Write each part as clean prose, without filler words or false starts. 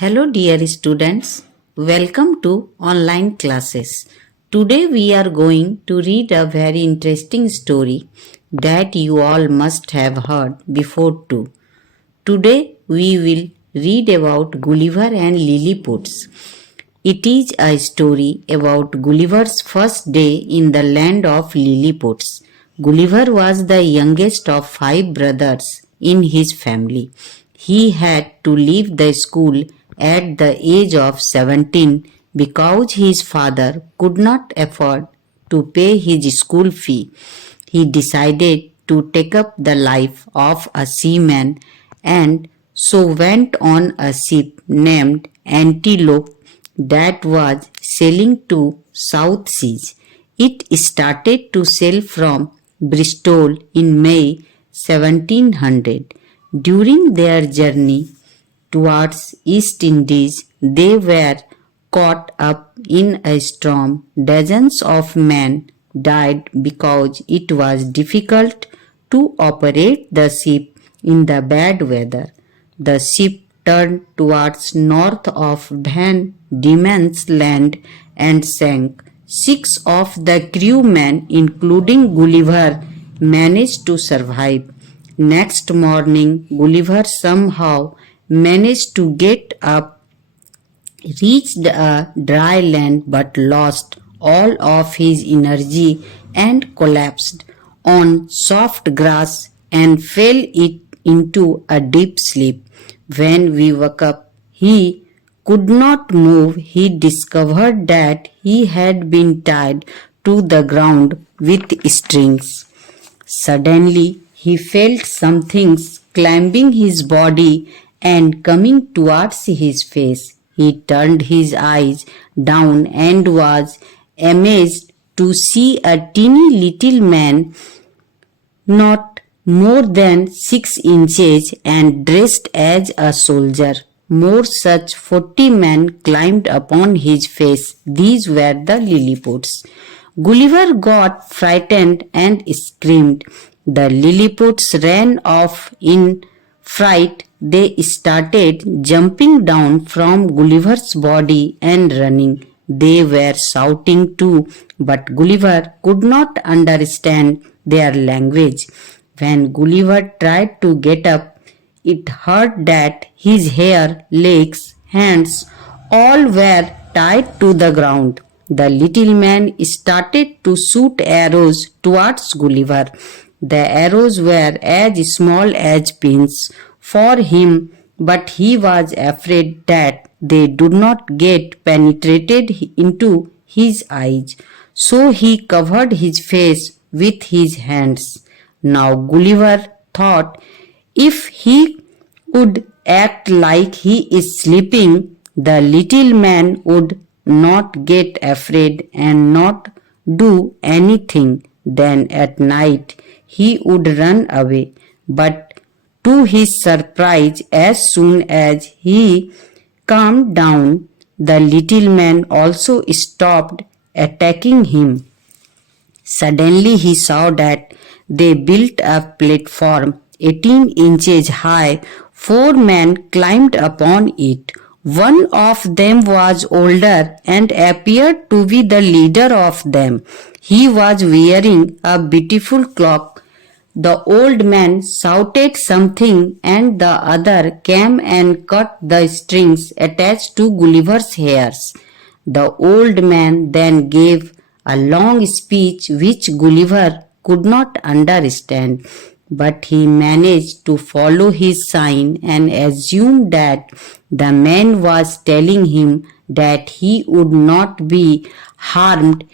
Hello dear students, welcome to online classes. Today we are going to read a very interesting story that you all must have heard before too. Today we will read about Gulliver and Lilliputs. It is a story about Gulliver's first day in the land of Lilliputs. Gulliver was the youngest of 5 brothers in his family. He had to leave the school at the age of 17 because his father could not afford to pay his school fee. He decided to take up the life of a seaman and so went on a ship named Antelope that was sailing to South Seas. It started to sail from Bristol in May 1700. During their journey towards East Indies, they were caught up in a storm. Dozens of men died because it was difficult to operate the ship in the bad weather. The ship turned towards north of Van Diemen's Land and sank. 6 of the crewmen, including Gulliver, managed to survive. Next morning, Gulliver somehow managed to get up, reached a dry land but lost all of his energy and collapsed on soft grass and fell into a deep sleep. When we woke up, he could not move. He discovered that he had been tied to the ground with strings. Suddenly, he felt something climbing his body and coming towards his face. He turned his eyes down and was amazed to see a teeny little man, not more than 6 inches and dressed as a soldier. More such 40 men climbed upon his face. These were the Lilliputs. Gulliver got frightened and screamed. The Lilliputs ran off in fright. They started jumping down from Gulliver's body and running. They were shouting too, but Gulliver could not understand their language. When Gulliver tried to get up, it hurt that his hair, legs, hands, all were tied to the ground. The little man started to shoot arrows towards Gulliver. The arrows were as small as pins for him, but he was afraid that they did not get penetrated into his eyes. So he covered his face with his hands. Now Gulliver thought if he would act like he is sleeping, the little man would not get afraid and not do anything. Then at night he would run away. But to his surprise, as soon as he calmed down, the little man also stopped attacking him. Suddenly he saw that they built a platform 18 inches high. 4 men climbed upon it. One of them was older and appeared to be the leader of them. He was wearing a beautiful cloak. The old man shouted something and the other came and cut the strings attached to Gulliver's hairs. The old man then gave a long speech which Gulliver could not understand, but he managed to follow his sign and assumed that the man was telling him that he would not be harmed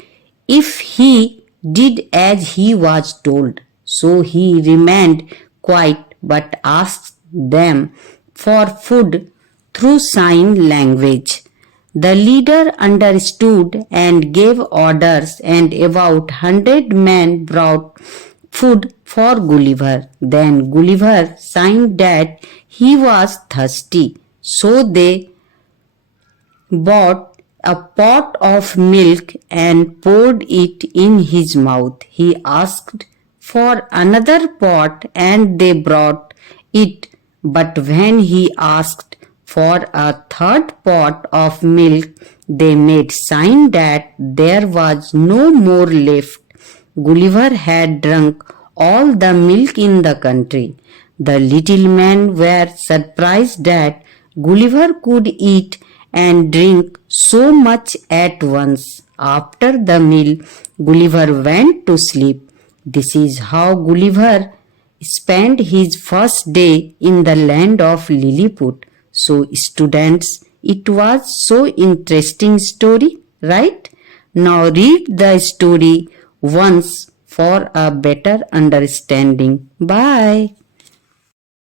if he did as he was told. So he remained quiet but asked them for food through sign language. The leader understood and gave orders, and about 100 men brought food for Gulliver. Then Gulliver signed that he was thirsty, so they bought a pot of milk and poured it in his mouth. He asked for another pot and they brought it, but when he asked For a third pot of milk, they made sign that there was no more left. Gulliver had drunk all the milk in the country. The little men were surprised that Gulliver could eat and drink so much at once. After the meal, Gulliver went to sleep. This is how Gulliver spent his first day in the land of Lilliput. So students, it was so interesting story, right? Now read the story once for a better understanding. Bye.